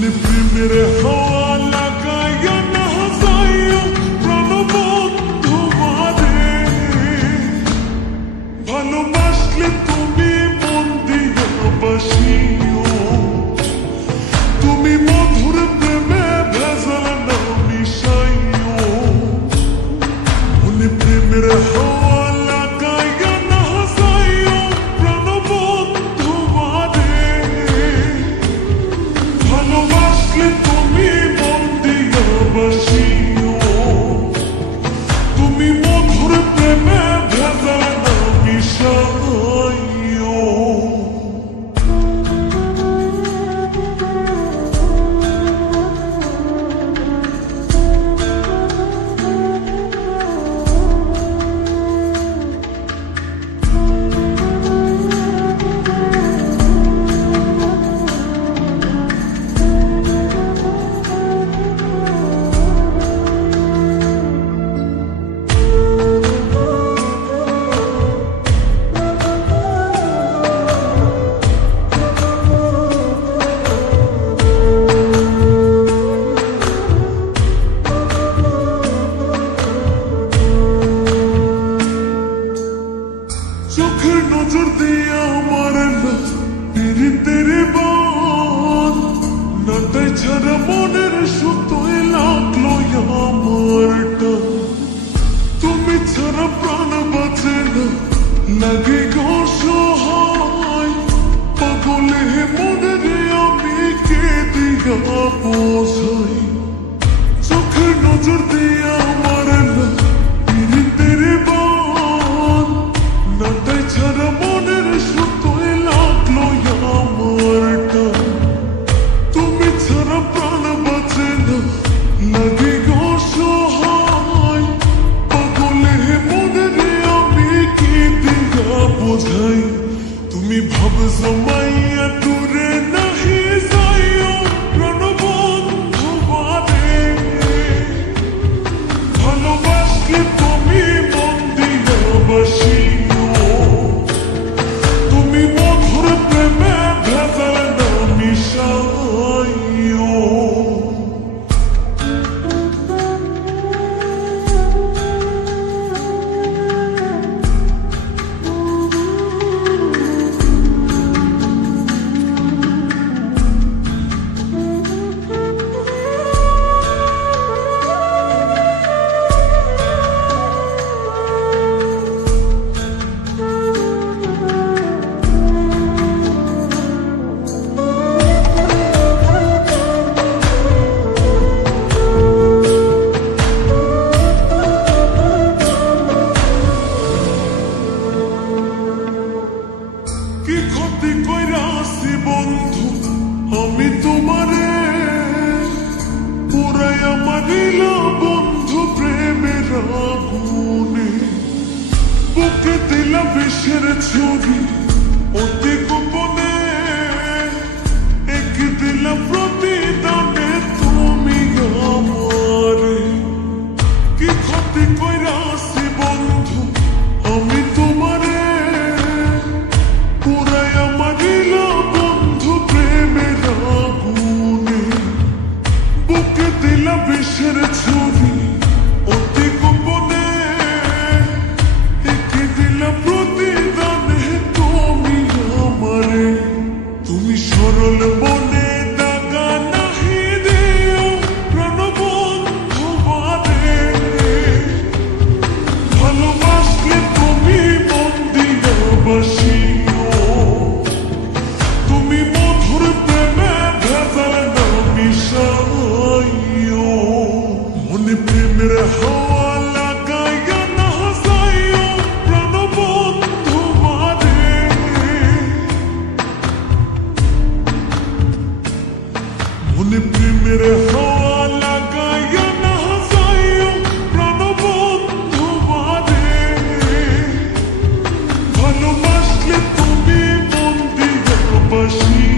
প্রেমের হাওয়া লাগাইয়া না যাইও প্রাণবন্ধু মারে, ভালোবাসলে তুমি মন দিয়া বাসিও, তুমি মধুর প্রেমে ভেজাল না মিশাইও। মনে প্রেমের হাওয়া লাগাইয়া না যাইও প্রাণবন্ধু মারে, ভালোবাসলে তুমি মন দিয়া বাসিও, তুমি মধুর প্রেমে ভেজাল না মিশাইও। চোখের নজর দিয়ে আমার পীড়িতের বান নাটাই ছাড়া মনের সুতোয় লাগলো আমার টান, তুমি ছাড়া প্রাণ বাঁচে না লাগে গো সহায়, পাগলে মনের আমি কে দিয়া বোঝাই। চোখের নজর দিয়ে আমার পীড়িতের বান নাটাই ছাড়া মনের সুতোয় লাগলো আমার টান, তুমি ছাড়া প্রাণ বাঁচে না লাগে গো সহায়, পাগলে মনের আমি কি দিয়া বোঝাই। তুমি ভাব জমাইয়া দূরে নাহি যাইও প্রাণবন্ধু মারে, ভালোবাসলে তুমি মন দিয়া বাসিও, তুমি মধুর প্রেমে ভেজাল না মিশাইও। কি ক্ষতি কইরাছি বন্ধু আমি তোমারে, পুরাইয়া মারিলা বন্ধু প্রেমের আগুনে, বুকে দিলা বিষের ছুরি অতি গোপনে, একে দিলা প্রতিদানে তুমি আমারে। কি ক্ষতি কইরাছি বন্ধু আমি তোমারে, পুরাইয়া মারিলা বন্ধু প্রেমের আগুনে, বুকে দিলা বিষের ছুরি অতি গোপনে, একে দিলা প্রতিদানে তুমি আমারে। তুমি সরল মনে দাগা নাহি দিও প্রাণবন্ধু মারে, ভালোবাসলে তুমি মন দিয়া বাসিও, তুমি মধুর প্রেমে ভেজাল না মিশাইও। মনে প্রেমের হাওয়া লাগাইয়া না যাইও প্রাণবন্ধু মারে, মনে প্রেমের হাওয়া লাগাইয়া না যাইও প্রাণবন্ধু মারে, ভালোবাসলে তুমি মন দিয়া বাসিও।